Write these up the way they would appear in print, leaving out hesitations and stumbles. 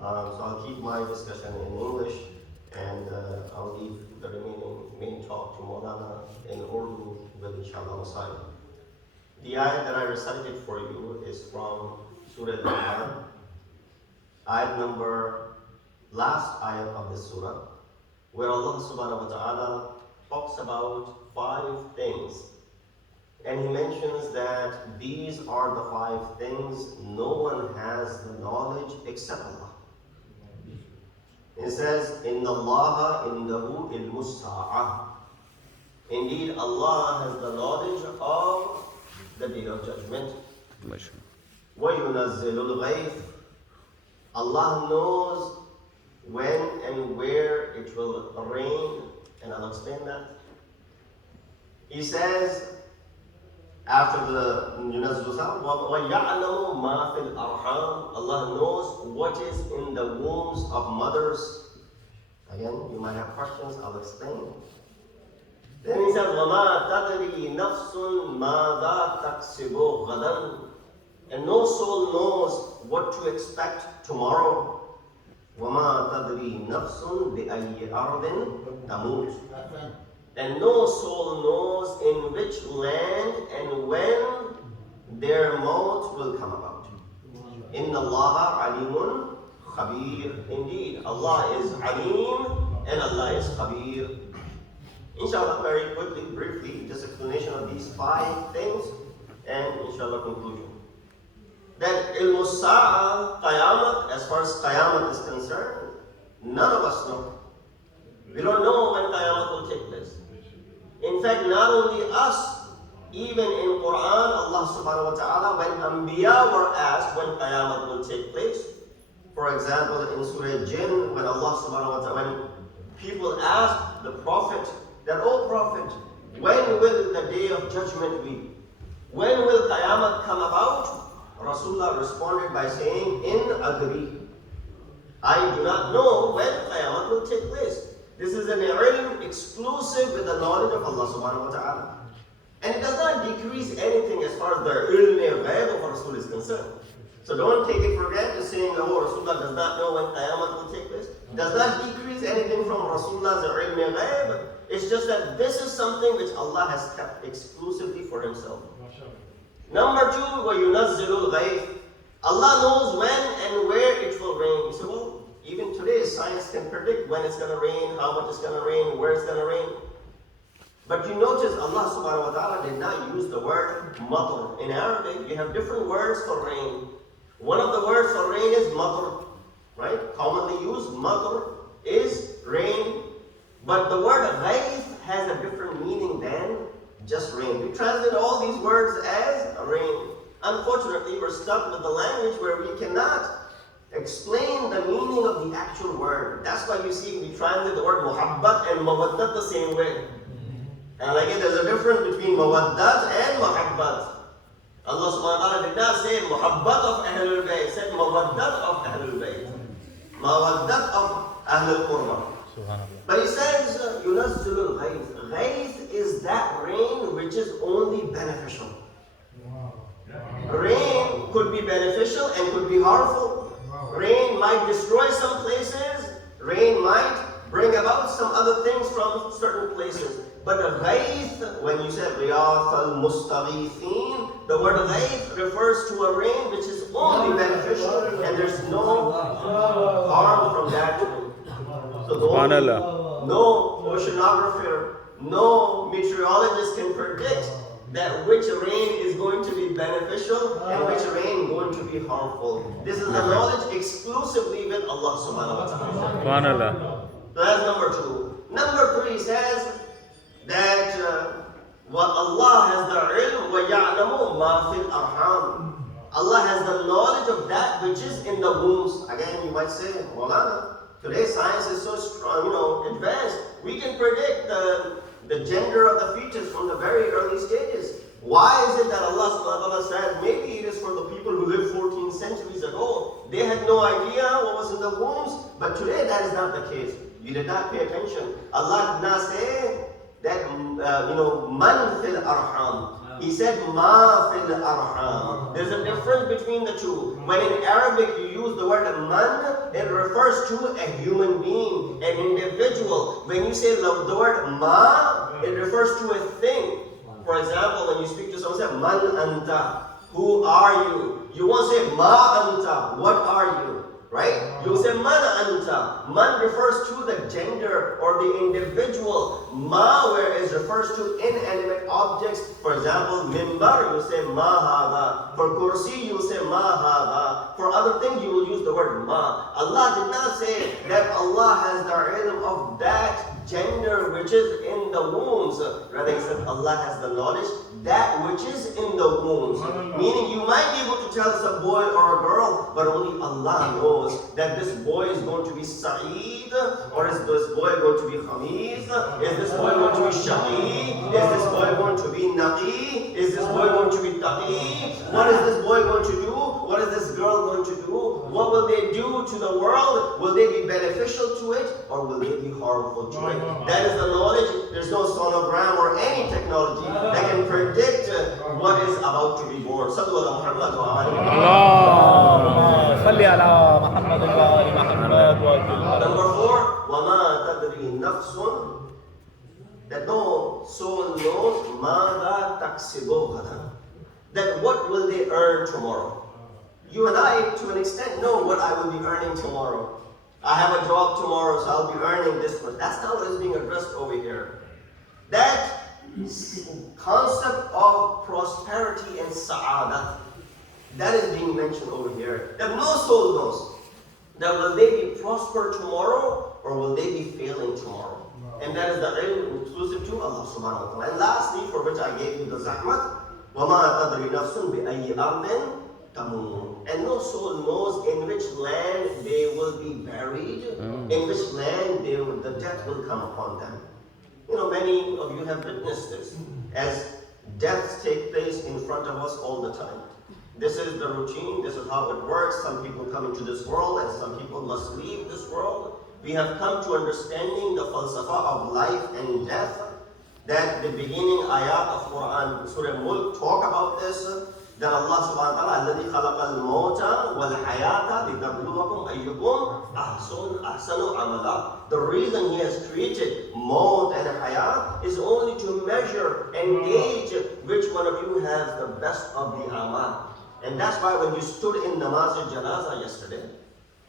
So I'll keep my discussion in English, and I'll leave the remaining main talk to Molana in Urdu with inshallah Masai. The ayat that I recited for you is from Surah Al-Anfal, ayat number, last ayat of this surah, where Allah subhanahu wa ta'ala talks about 5 things. And he mentions that these are the 5 things no one has the knowledge except Allah. It says, Inna Allaha indahu ilmu sa'ah. Indeed, Allah has the knowledge of the day of judgment. وَيُنَزِّلُ الْغَيْثِ. Allah knows when and where it will rain, and I'll explain that. He says, after the يُنَزِّلُ وَيَعْلَمُ مَا فِي الْأَرْحَامِ. Allah knows what is in the wombs of mothers. Again, you might have questions, I'll explain. Then he says, وَمَا تَدْرِي نَفْسٌ مَاذَا تَكْسِبُ غَدًا. And no soul knows what to expect tomorrow. وَمَا تَدْرِي نَفْسٌ بِأَيِّ أَرْضٍ تَمُوتُ. And no soul knows in which land and when their maut will come about. Inna Allaha alimun khabir. Indeed, Allah is alim and Allah is khabir. Inshallah, very quickly, briefly, just explanation of these 5 things and inshallah conclusion. That ilmu sa'a, qayamat, as far as qayamat is concerned, none of us know. We don't know when qayamat will take place. In fact, not only us, even in Quran, Allah subhanahu wa ta'ala, when Anbiya were asked when Qiyamah will take place. For example, in Surah Jinn, when Allah subhanahu wa ta'ala, when people asked the Prophet that, "O Prophet, when will the day of judgment be? When will Qiyamah come about?" Rasulullah responded by saying, "In adri." I do not know when Qiyamah will take place. This is an ilm exclusive with the knowledge of Allah subhanahu wa ta'ala. And it does not decrease anything as far as the ilm-e-ghaib of Rasul is concerned. So don't take it for granted saying, "Oh, Rasulullah does not know when Qiyamah will take place." It does not decrease anything from Rasulullah's ilm-e-ghaib. It's just that this is something which Allah has kept exclusively for Himself. Number 2, وَيُنَزِّلُ الْغَيْثِ. Allah knows when and where it will rain. You say, well, even today, science can predict when it's going to rain, how much it's going to rain, where it's going to rain. But you notice Allah subhanahu wa ta'ala did not use the word matar. In Arabic, you have different words for rain. One of the words for rain is matar, right? Commonly used, matar is rain. But the word ghayth has a different meaning than just rain. We translate all these words as rain. Unfortunately, we're stuck with the language where we cannot explain the meaning of the actual word. That's why you see we translate the word muhabbat and mawaddat the same way. And like it, there's a difference between mawaddat and muhabbat. Allah subhanahu wa ta'ala did not say muhabbat of Ahl-e-Bait, he said mawaddat of Ahl-e-Bait. Mawaddat of Ahl-e-Qurba. But he says, yunazzilul ghayth. Ghayth is that rain which is only beneficial. Rain could be beneficial and could be harmful. Rain might destroy some places. Rain might bring about some other things from certain places. But ghayth, when you say riyath al-mustaghithin, the word ghayth refers to a rain which is only beneficial and there's no harm from that. So no oceanographer, no meteorologist can predict that which rain is going to be beneficial and which rain going to be harmful. This is the knowledge exclusively with Allah subhanahu wa ta'ala. So that's number 2. Number 3 says that what Allah has the ilm وَيَعْلَمُ مَا فِي الْأَرْحَامِ. Allah has the knowledge of that which is in the wombs. Again, you might say, Molana, today science is so strong, advanced. We can predict the gender of the fetus from the very early stages. Why is it that Allah subhanahu wa ta'ala says maybe it is for the people who lived 14 centuries ago? They had no idea what was in the wombs, but today that is not the case. You did not pay attention. Allah did not say that, man fil arham. He said ma fil arham. There's a difference between the two. When in Arabic you use the word man, it refers to a human being, an individual. When you say the word ma, it refers to a thing. For example, when you speak to someone, say man anta, who are you? You won't say ma anta, what are you? Right? You'll say man anta. Man refers to the gender or the individual. Ma, whereas refers to inanimate objects. For example, mimbar, you'll say ma hada. For kursi, you'll say ma hada. For other things, you will use the word ma. Allah did not say that Allah has the ilm of that gender which is in the wombs. Rather, he said Allah has the knowledge that which is in the wombs. Meaning you might be able to tell it's a boy or a girl, but only Allah knows that this boy is going to be Sa'id, or is this boy going to be Khamis? Is this boy going to be Shaqi? Is this boy going to be Naqi? Is this boy going to be Taqi? What is this boy going to do? What is this girl going to do? What will they do to the world? Will they be beneficial to it, or will they be harmful to it? That is the knowledge. There's no sonogram or any technology that can predict what is about to be born. Sallu ala Muhammad wa ala Allahumma salli ala Muhammad wa ali Muhammad. Number 4, وَمَا تَدْرِي نَفْسٌ, that no soul knows مَاذَا تَكْسِبُ غَدًا, that what will they earn tomorrow. You and I, to an extent, know what I will be earning tomorrow. I have a job tomorrow, so I'll be earning this much. That's not what is being addressed over here. That concept of prosperity and sa'adah, that is being mentioned over here. That no soul knows that will they be prosper tomorrow or will they be failing tomorrow. And that is the ilm exclusive to Allah subhanahu wa ta'ala. And lastly, for which I gave you the zahmat, وَمَا تَدْرِي نَفْسٌ بِأَيِّ أَرْضٍ تَمُوتُ, and no soul knows in which land they will be buried, in which land the death will come upon them. You know, many of you have witnessed this, as deaths take place in front of us all the time. This is the routine, this is how it works. Some people come into this world and some people must leave this world. We have come to understanding the falsafa of life and death, that the beginning ayat of Quran, Surah Mulk, talk about this, that Allah subhanahu wa ta'ala, الَّذِي خَلَقَ الْمَوْتَ وَالْحَيَاةَ لِيَبْلُوَكُمْ أَيُّكُمْ أَحْسَنُ عَمَلًا. The reason He has created maut and hayat is only to measure and gauge which one of you has the best of the amal. And that's why when you stood in namaz al-janaza yesterday,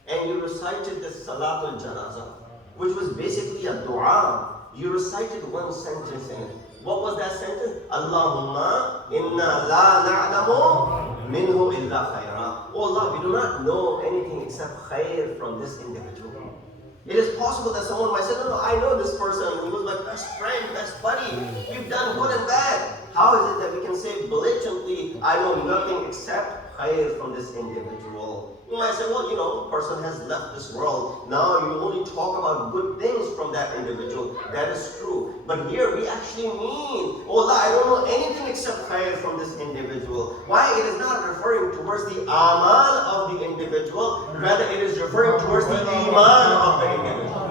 and you recited the salat al-janaza, which was basically a dua, you recited one sentence in it. What was that sentence? Allahumma inna la na'lamu minhu illa khayra. Oh Allah, we do not know anything except khayr from this individual. It is possible that someone might say, no, I know this person. He was my best friend, best buddy. We've done good and bad. How is it that we can say blatantly, I know nothing except khayr from this individual? You might say, well, you know, a person has left this world. Now you only talk about good things from that individual. That is true. But here we actually mean, oh Allah, I don't know anything except khayr from this individual. Why? It is not referring towards the amal of the individual. Rather, it is referring towards the iman of the individual.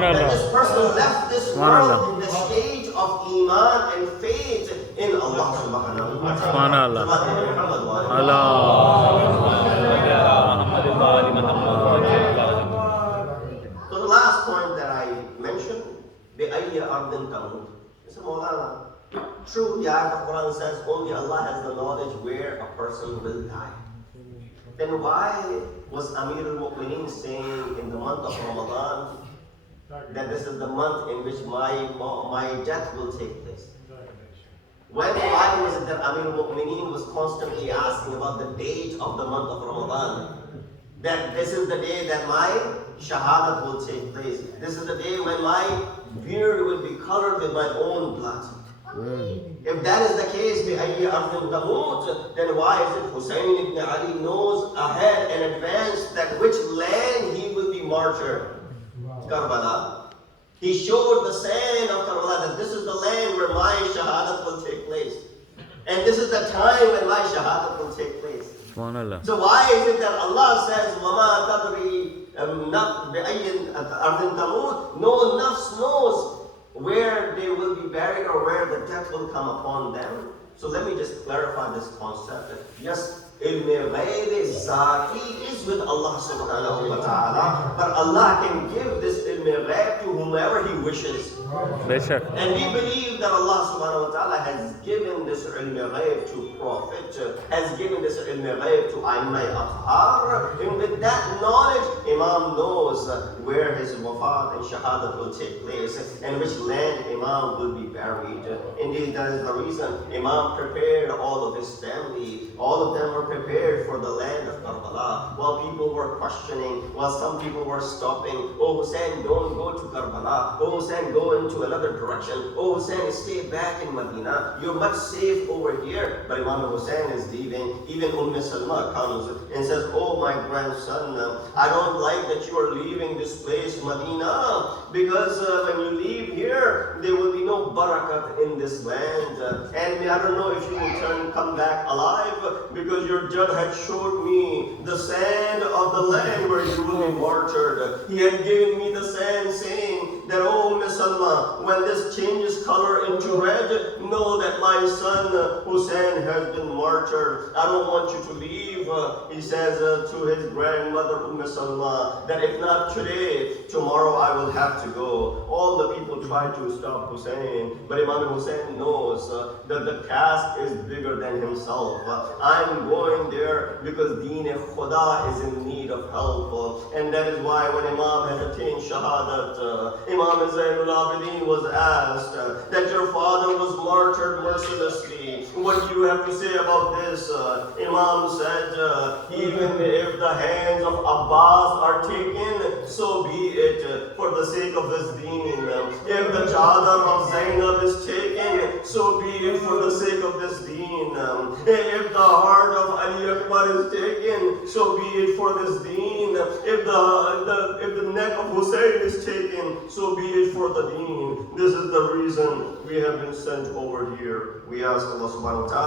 That this person left this world in the stage of iman and faith in Allah subhanahu wa ta'ala. So the last point that I mentioned, بِأَيِّ أَرْضٍ تَمُوتُ. Mr. Molana, true, the ayat of Quran says only Allah has the knowledge where a person will die. Then why was Amir al-Mu'mineen saying in the month of Ramadan that this is the month in which my death will take place? Why was it that Amir al-Mu'mineen was constantly asking about the date of the month of Ramadan? That this is the day that my shahadat will take place. This is the day when my beard will be colored with my own blood. If that is the case, بِأَيِّ أَرْضٍ تَمُوتُ, then why is it Hussein ibn Ali knows ahead and advance that which land he will be martyred? Karbala. He showed the sand of Karbala that this is the land where my shahadat will take place. And this is the time when my shahadat will take place. So why is it that Allah says, وَمَا تَدْرِي بِأَيِّ أَرْضٍ تَمُوتُ? No nafs knows where they will be buried or where the death will come upon them. So let me just clarify this concept. That yes, Ilm-e-Ghaib Zati is with Allah subhanahu wa ta'ala, but Allah can give this Ilm-e-Ghaib to whomever He wishes. And we believe that Allah subhanahu wa ta'ala has given this Ilm-e-Ghaib to Prophet, has given this Ilm-e-Ghaib to Aimma Athhar, and with that knowledge, Imam knows where his wafat and shahadat will take place, and which land Imam will be buried. Indeed, that is the reason Imam prepared all of his family. All of them were prepared for the land of Karbala. While people were questioning, while some people were stopping, oh Hussein, don't go to Karbala. Oh Hussein, go into another direction. Oh Hussein, stay back in Medina. You're much safe over here. But Imam Hussein is leaving. Even Salma comes and says, oh my grandson, I don't like that you are leaving this place, Medina, because when you leave here, there will be no barakat in this land. And I don't know if you will come back alive, because your judge had showed me the sand of the land where you will be martyred. He had given me the sand, saying that, oh Salma, when this changes color into red, know that my son Hussein has been martyred. I don't want you to leave. He says to his grandmother Salma that if not today, tomorrow I will have to go. All the people try to stop Hussein, but Imam Hussein knows that the caste is bigger than himself. I'm going there because Deen Khuda is in need of help. And that is why when Imam had attained Shahadat, Imam Zainul Abidin was asked that your father was martyred mercilessly. What do you have to say about this? Imam said, even if the hands of Abbas are taken, so be it, for the sake of this deen. If the chadar of Zainab is taken, so be it, for the sake of this deen. If the heart of Ali Akbar is taken, so be it, for this deen. If the neck of Hussein is taken, so be it, for the deen. This is the reason we have been sent over here. We ask Allah subhanahu wa ta'ala